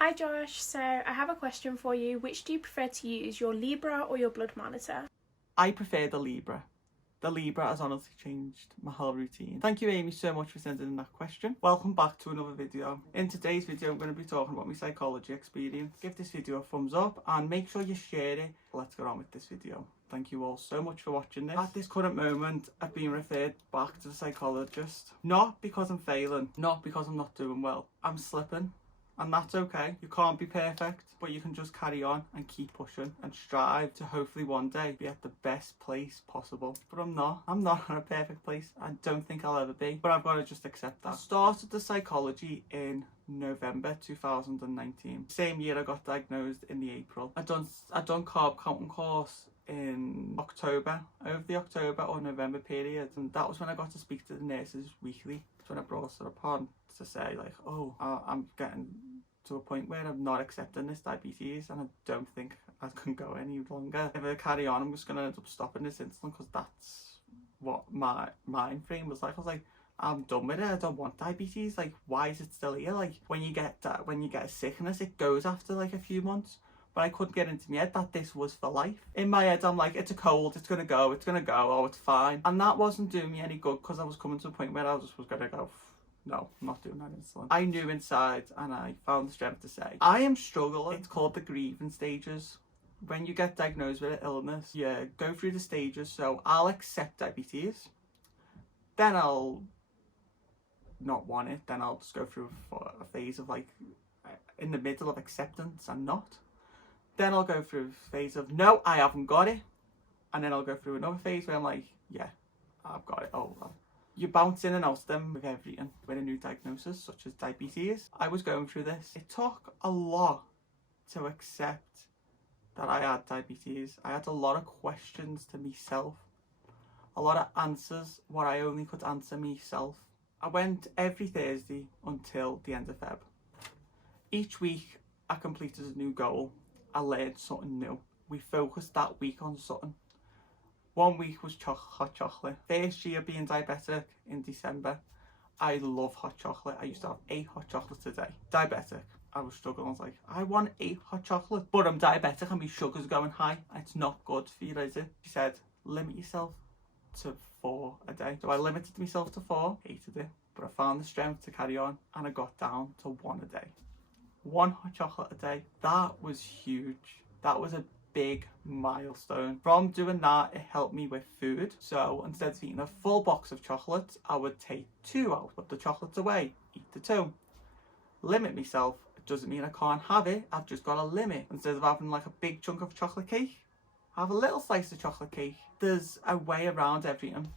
Hi Josh, so I have a question for you. Which do you prefer to use, your Libra or your blood monitor? I prefer the Libra. The Libra has honestly changed my whole routine. Thank you, Amy, so much for sending in that question. Welcome back to another video. In today's video, I'm going to be talking about my psychology experience. Give this video a thumbs up and make sure you share it. Let's get on with this video. Thank you all so much for watching this. At this current moment, I've been referred back to the psychologist. Not because I'm failing, not because I'm not doing well. I'm slipping. And that's okay. You can't be perfect, but you can just carry on and keep pushing and strive to hopefully one day be at the best place possible. But I'm not in a perfect place. I don't think I'll ever be, but I've got to just accept that. I started the psychology in November 2019. Same year I got diagnosed in the April. I done carb counting course in October, over the October or November period, and that was when I got to speak to the nurses weekly. That's when I brought it upon to say like, oh, I'm getting to a point where I'm not accepting this diabetes and I don't think I can go any longer. If I carry on, I'm just going to end up stopping this insulin, because that's what my mind frame was like. I was like, I'm done with it. I don't want diabetes. Like, why is it still here? Like, when you get a sickness, it goes after like a few months. But I couldn't get into my head that this was for life. In my head, I'm like, it's a cold, it's gonna go, oh, it's fine. And that wasn't doing me any good, because I was coming to a point where I just was gonna go, no, I'm not doing that insulin. I knew inside, and I found the strength to say, I am struggling. It's called the grieving stages. When you get diagnosed with an illness, you go through the stages. So I'll accept diabetes, then I'll not want it, then I'll just go through a phase of like, in the middle of acceptance and not. Then I'll go through a phase of, no, I haven't got it. And then I'll go through another phase where I'm like, yeah, I've got it. Oh, well. You bounce in and out of them with everything, with a new diagnosis, such as diabetes. I was going through this. It took a lot to accept that I had diabetes. I had a lot of questions to myself, a lot of answers, what I only could answer myself. I went every Thursday until the end of Feb. Each week, I completed a new goal. I learned something new. We focused that week on something. 1 week was hot chocolate. First year being diabetic in December, I love hot chocolate. I used to have 8 hot chocolates a day. Diabetic, I was struggling. I was like, I want 8 hot chocolates, but I'm diabetic and my sugar's going high. It's not good for you, is it? She said, limit yourself to 4 a day. So I limited myself to 4, hated it, but I found the strength to carry on, and I got down to 1 a day. 1 hot chocolate a day. That was huge. That was a big milestone. From doing that, it helped me with food. So instead of eating a full box of chocolates, I would take 2 out, put the chocolates away, eat the 2. Limit myself. It doesn't mean I can't have it. I've just got a limit. Instead of having like a big chunk of chocolate cake, have a little slice of chocolate cake. There's a way around everything,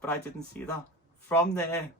but I didn't see that. From there,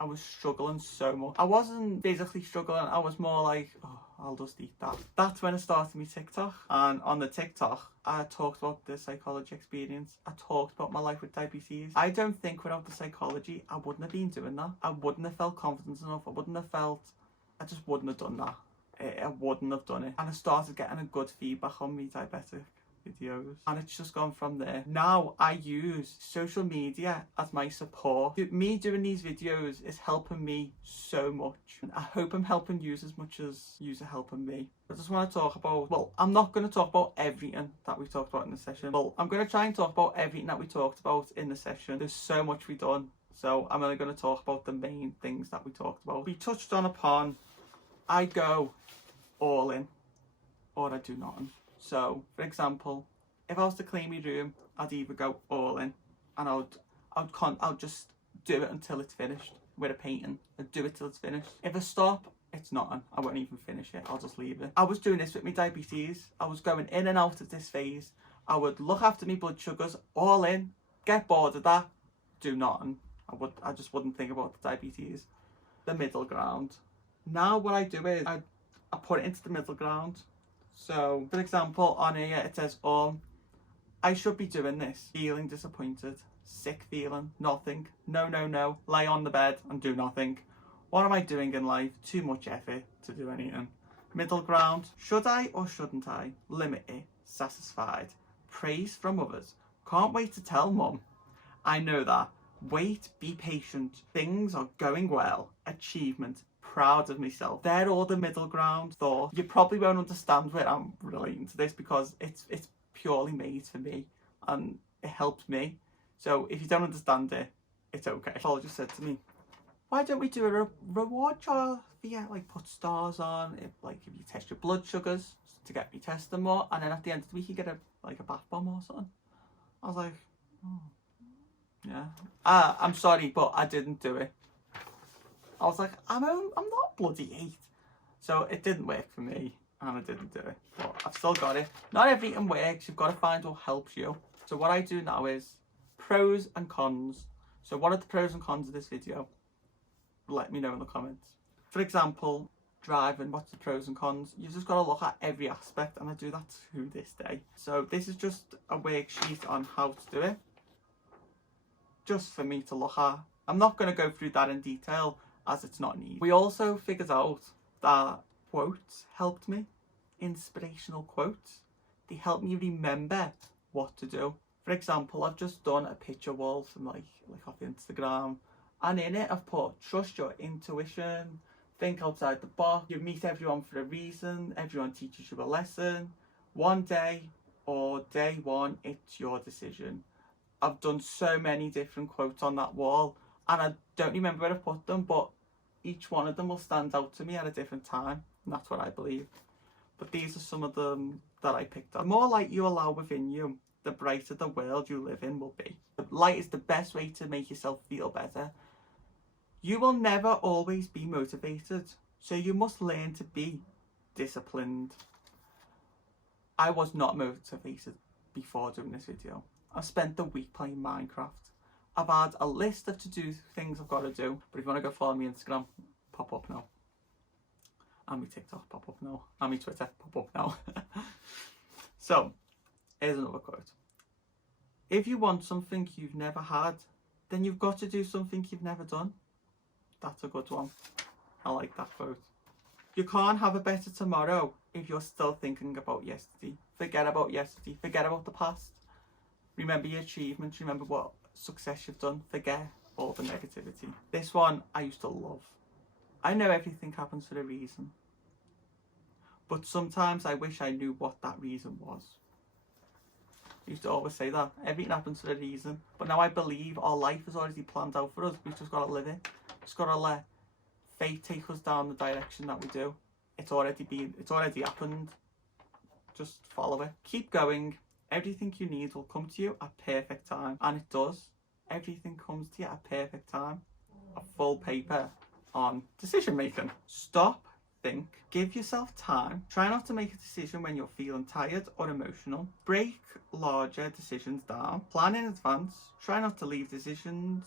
I was struggling so much. I wasn't physically struggling. I was more like, oh, I'll just eat that. That's when I started my TikTok. And on the TikTok, I talked about the psychology experience. I talked about my life with diabetes. I don't think without the psychology, I wouldn't have been doing that. I wouldn't have felt confident enough. I just wouldn't have done that. I wouldn't have done it. And I started getting a good feedback on me diabetic videos, and it's just gone from there. Now I use social media as my support. Me doing these videos is helping me so much, and I hope I'm helping you as much as you are helping me. I just want to talk about, well, I'm not going to talk about everything that we talked about in the session. Well, I'm going to try and talk about everything that we talked about in the session. There's so much we done, so I'm only going to talk about the main things that we talked about. We touched on upon, I go all in or I do nothing. So, for example, if I was to clean my room, I'd either go all in, and I'd just do it until it's finished. With a painting, I'd do it till it's finished. If I stop, it's nothing. I won't even finish it. I'll just leave it. I was doing this with my diabetes. I was going in and out of this phase. I would look after my blood sugars, all in, get bored of that, do nothing. I just wouldn't think about the diabetes. The middle ground. Now what I do is I put it into the middle ground. So, for example, on here it says, I should be doing this. Feeling disappointed, sick feeling, nothing, no, lie on the bed and do nothing. What am I doing in life? Too much effort to do anything. Middle ground, should I or shouldn't I? Limit it, satisfied. Praise from others, can't wait to tell mum. I know that. Wait, be patient. Things are going well. Achievement, proud of myself. They're all the middle ground thought. You probably won't understand where I'm relating to this because it's purely made for me and it helped me. So if you don't understand it, it's okay. Paul just said to me, why don't we do a reward jar for you? Like put stars on, if you test your blood sugars to get me testing more, and then at the end of the week you get a bath bomb or something. I was like, oh, yeah. I'm sorry, but I didn't do it. I was like, I'm not bloody 8. So it didn't work for me and I didn't do it. But I've still got it. Not everything works. You've got to find what helps you. So what I do now is pros and cons. So what are the pros and cons of this video? Let me know in the comments. For example, driving, what's the pros and cons? You've just got to look at every aspect, and I do that to this day. So this is just a worksheet on how to do it, just for me to look at. I'm not going to go through that in detail as it's not needed. We also figured out that quotes helped me. Inspirational quotes. They help me remember what to do. For example, I've just done a picture wall from like off Instagram, and in it I've put trust your intuition, think outside the box, you meet everyone for a reason, everyone teaches you a lesson, one day or day one, it's your decision. I've done so many different quotes on that wall and I don't remember where I put them, but each one of them will stand out to me at a different time, and that's what I believe. But these are some of them that I picked up. The more light you allow within you, the brighter the world you live in will be. Light is the best way to make yourself feel better. You will never always be motivated, so you must learn to be disciplined. I was not motivated before doing this video. I spent the week playing Minecraft. I've had a list of to-do things I've got to do, but if you want to go follow me on Instagram, pop up now. And my TikTok, pop up now. And my Twitter, pop up now. So, here's another quote. If you want something you've never had, then you've got to do something you've never done. That's a good one. I like that quote. You can't have a better tomorrow if you're still thinking about yesterday. Forget about yesterday. Forget about the past. Remember your achievements. Remember what success you've done. Forget all the negativity. This one I used to love. I know everything happens for a reason, but sometimes I wish I knew what that reason was. I used to always say that. Everything happens for a reason, but now I believe our life is already planned out for us. We've just got to live it. Just got to let fate take us down the direction that we do. It's already happened. Just follow it. Keep going. Everything you need will come to you at perfect time, and it does. Everything comes to you at perfect time. A full paper on decision making. Stop, think, give yourself time. Try not to make a decision when you're feeling tired or emotional. Break larger decisions down. Plan in advance. Try not to leave decision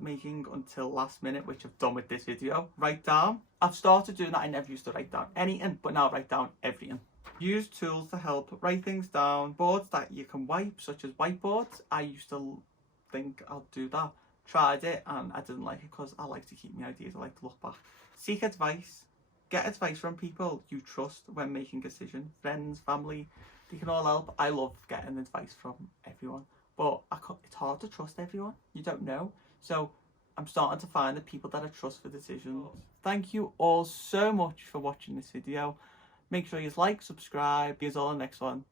making until last minute, which I've done with this video. Write down. I've started doing that. I never used to write down anything, but now I write down everything. Use tools to help write things down. Boards that you can wipe, such as whiteboards. I used to think I'll do that. Tried it and I didn't like it because I like to keep my ideas. I like to look back. Seek advice. Get advice from people you trust when making decisions. Friends, family, they can all help. I love getting advice from everyone, but it's hard to trust everyone. You don't know. So I'm starting to find the people that I trust for decisions. Thank you all so much for watching this video. Make sure you like, subscribe. See you all in the next one.